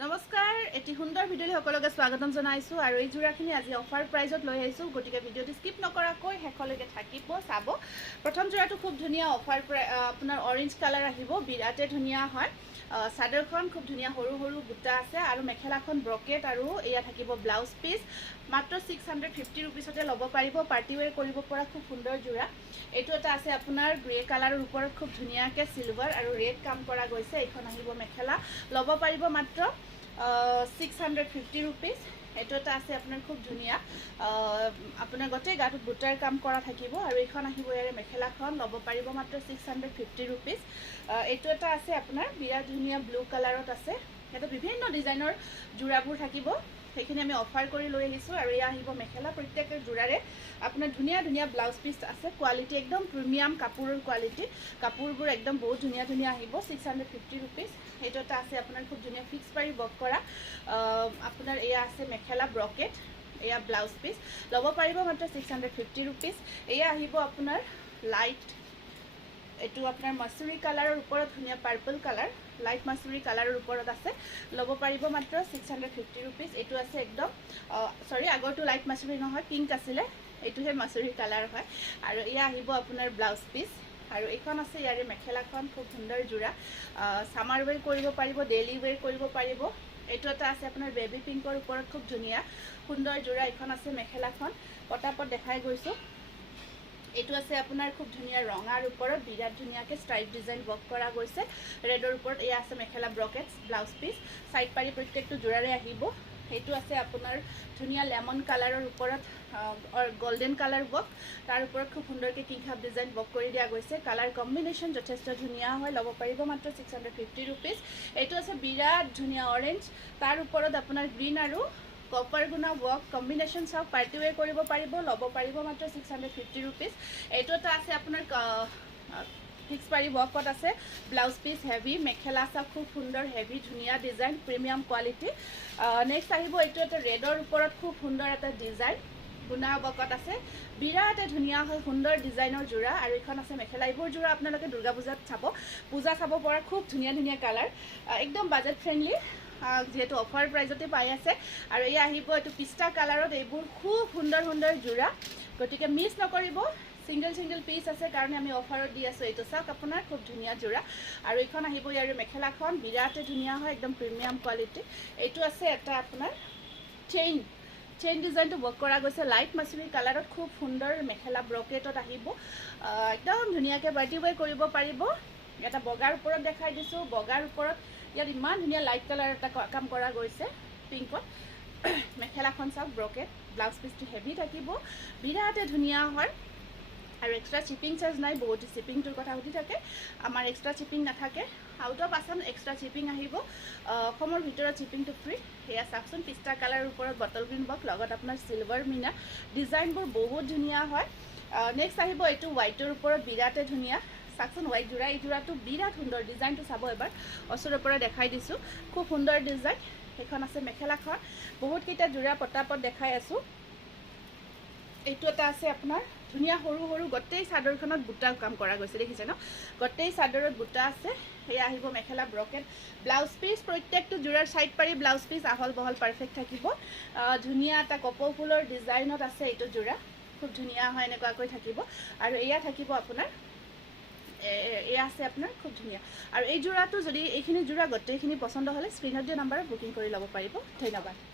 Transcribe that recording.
নমস্কাৰ এটি সুন্দৰ ভিডিঅ'লৈ সকলোকে স্বাগতম জনাইছোঁ আৰু এই জোৰাখিনি আজি অফাৰ প্ৰাইজত লৈ আহিছোঁ গতিকে ভিডিঅ'টো স্কিপ নকৰাকৈ শেষলৈকে থাকিব চাব প্ৰথম জোৰাটো খুব ধুনীয়া অফাৰ আপোনাৰ অৰেঞ্জ কালাৰ আহিব বিৰাটে ধুনীয়া হয় চাদৰখন খুব ধুনীয়া সৰু সৰু বুটা আছে আৰু মেখেলাখন ব্ৰকেট আৰু এয়া থাকিব ব্লাউজ পিচ মাত্ৰ 650 रुपीसতে ল'ব পাৰিব পাৰ্টি ওৱেৰ কৰিব পৰা খুব সুন্দৰ জোৰা এইটো এটা আছে আপোনাৰ গ্ৰে কালাৰৰ ওপৰত খুব ধুনীয়াকৈ সিলভাৰ আৰু ৰেড কাম কৰা গৈছে এইখন আহিব মেখেলা ল'ব পাৰিব মাত্ৰ 650 रुपीस এইটো এটা আছে আপোনাৰ খুব ধুনীয়া আপোনাৰ গোটেই গাটোত বুটাৰ কাম কৰা থাকিব আৰু এইখন আহিব ইয়াৰে মেখেলাখন ল'ব পাৰিব মাত্ৰ 650 रुपीस এইটো এটা আছে আপোনাৰ বিৰাট ধুনীয়া ব্লু কালাৰত আছে এটা বিভিন্ন ডিজাইনৰ জোৰাবোৰ থাকিব সেইখিনি আমি অফাৰ কৰি লৈ আহিছোঁ আৰু এয়া আহিব মেখেলা প্ৰত্যেক জোৰাৰে আপোনাৰ ধুনীয়া ধুনীয়া ব্লাউজ পিচ আছে কোৱালিটি একদম প্ৰিমিয়াম কাপোৰৰ কোৱালিটি কাপোৰবোৰ একদম বহুত ধুনীয়া ধুনীয়া আহিব 650 रुपीस এইটো এটা আছে আপোনাৰ খুব ধুনীয়া ফিক্স পাৰি বক কৰা আপোনাৰ এয়া আছে মেখেলা ব্ৰকেট এয়া ব্লাউজ পিচ ল'ব পাৰিব মাত্ৰ 650 रुपीस এয়া আহিব আপোনাৰ লাইট এইটো আপোনাৰ মাছুৰী কালাৰৰ ওপৰত ধুনীয়া পাৰ্পল কালাৰ লাইট মাছুৰী কালাৰৰ ওপৰত আছে ল'ব পাৰিব মাত্ৰ 650 रुपीस এইটো আছে একদম সৰি আগৰটো লাইট মাছুৰী নহয় পিংক আছিলে এইটোহে মাছুৰী কালাৰ হয় আৰু এয়া আহিব আপোনাৰ ব্লাউজ পিচ আৰু এইখন আছে ইয়াৰে মেখেলাখন খুব সুন্দৰ জোৰা সামাৰ ওৱেৰ কৰিব পাৰিব ডেইলি ওৱেৰ কৰিব পাৰিব এইটো এটা আছে আপোনাৰ বেবী পিংকৰ ওপৰত খুব ধুনীয়া সুন্দৰ জোৰা এইখন আছে মেখেলাখন পটাপট দেখাই গৈছোঁ এইটো আছে আপোনাৰ খুব ধুনীয়া ৰঙাৰ ওপৰত বিৰাট ধুনীয়াকৈ ষ্ট্ৰাইপ ডিজাইন ৱৰ্ক কৰা গৈছে ৰেডৰ ওপৰত এয়া আছে মেখেলা ব্ৰকেটছ ব্লাউজ পিচ সাইড পাৰি প্ৰত্যেকটো জোৰাৰে আহিব এইটো আছে আপোনাৰ ধুনীয়া লেমন কালাৰৰ ওপৰত গোল্ডেন কালাৰ ৱৰ্ক তাৰ ওপৰত খুব সুন্দৰকৈ কিংখাপ ডিজাইন ৱৰ্ক কৰি দিয়া গৈছে কালাৰ কম্বিনেশ্যন যথেষ্ট ধুনীয়া হয় ল'ব পাৰিব মাত্ৰ 650 रुपीस এইটো আছে বিৰাট ধুনীয়া অৰেঞ্জ তাৰ ওপৰত আপোনাৰ গ্ৰীণ আৰু কপাৰ গুণা ৱৰ্ক কম্বিনেশ্যন চাওক পাৰ্টি ওৱেৰ কৰিব পাৰিব ল'ব পাৰিব মাত্ৰ 650 रुपीस এইটো এটা আছে আপোনাৰ ফিক্স পাৰি ৱৰ্কত আছে ব্লাউজ পিচ হেভি মেখেলা চাওক খুব সুন্দৰ হেভি ধুনীয়া ডিজাইন প্ৰিমিয়াম কোৱালিটি নেক্সট আহিব এইটো এটা ৰেডৰ ওপৰত খুব সুন্দৰ এটা ডিজাইন গুণা ৱৰ্কত আছে বিৰাট ধুনীয়া হয় সুন্দৰ ডিজাইনৰ জোৰা আৰু এইখন আছে মেখেলা এইবোৰ জোৰা আপোনালোকে দুৰ্গা পূজাত পূজা চাব পৰা খুব ধুনীয়া ধুনীয়া কালাৰ একদম বাজেট ফ্ৰেণ্ডলি যেহেতু অফাৰ প্ৰাইজতে পাই আছে আৰু এই আহিব এইটো পিষ্টা কালাৰত এইবোৰ খুব সুন্দৰ সুন্দৰ জোৰা গতিকে মিছ নকৰিব সিঙ্গল সিঙ্গল পিচ আছে কাৰণে আমি অফাৰত দি আছোঁ এইটো চাওক আপোনাৰ খুব ধুনীয়া জোৰা আৰু এইখন আহিব ইয়াৰ মেখেলাখন বিৰাটে ধুনীয়া হয় একদম প্ৰিমিয়াম কোৱালিটি এইটো আছে এটা আপোনাৰ চেইন ডিজাইনটো ৱৰ্ক কৰা গৈছে লাইট মাছুৰী কালাৰত খুব সুন্দৰ মেখেলা ব্ৰকেটত আহিব একদম ধুনীয়াকৈ পাৰ্টি ওৱেৰ কৰিব পাৰিব এটা বগাৰ ওপৰত দেখাই দিছোঁ বগাৰ ওপৰত ইয়াত ইমান ধুনীয়া লাইট কালাৰ এটা কাম কৰা গৈছে পিংকত মেখেলাখন চাওক ব্ৰকেট ব্লাউজ পিচটো হেভি থাকিব বিৰাটে ধুনীয়া হয় আৰু এক্সট্ৰা শিপিং চাৰ্জ নাই বহুত শিপিংটোৰ কথা সুধি থাকে আমাৰ এক্সট্ৰা শিপিং নাথাকে out of Assam extra shipping আহিব অসমৰ ভিতৰত শিপিংটো ফ্ৰী এয়া চাওকচোন পিষ্টা কালাৰৰ ওপৰত বটল গ্ৰীণ ৱৰ্ক লগত আপোনাৰ চিলভাৰ মিনা ডিজাইনবোৰ বহুত ধুনীয়া হয় নেক্সট আহিব এইটো হোৱাইটৰ ওপৰত বিৰাটে ধুনীয়া চাওকচোন হোৱাইট জোৰা এই জোৰাটো বিৰাট সুন্দৰ ডিজাইনটো চাব এবাৰ ওচৰৰ পৰা দেখাই দিছোঁ খুব সুন্দৰ ডিজাইন সেইখন আছে মেখেলাখন বহুতকেইটা জোৰা পটাপট দেখাই আছোঁ এইটো এটা আছে আপোনাৰ ধুনীয়া সৰু সৰু গোটেই চাদৰখনত বুটা কাম কৰা গৈছে দেখিছে ন গোটেই চাদৰত বুটা আছে এয়া আহিব মেখেলা ব্ৰকেট ব্লাউজ পিচ প্ৰত্যেকটো জোৰাৰ সাইড পাৰি ব্লাউজ পিচ আহল বহল পাৰফেক্ট থাকিব ধুনীয়া এটা কপৌ ফুলৰ ডিজাইনত আছে এইটো জোৰা খুব ধুনীয়া হয় এনেকুৱাকৈ থাকিব আৰু এয়া থাকিব আপোনাৰ এয়া আছে আপোনাৰ খুব ধুনীয়া আৰু এই জোৰাটো যদি এইখিনি জোৰা গোটেইখিনি পচন্দ হ'লে স্ক্ৰীনত দিয়া নাম্বাৰত বুকিং কৰি ল'ব পাৰিব ধন্যবাদ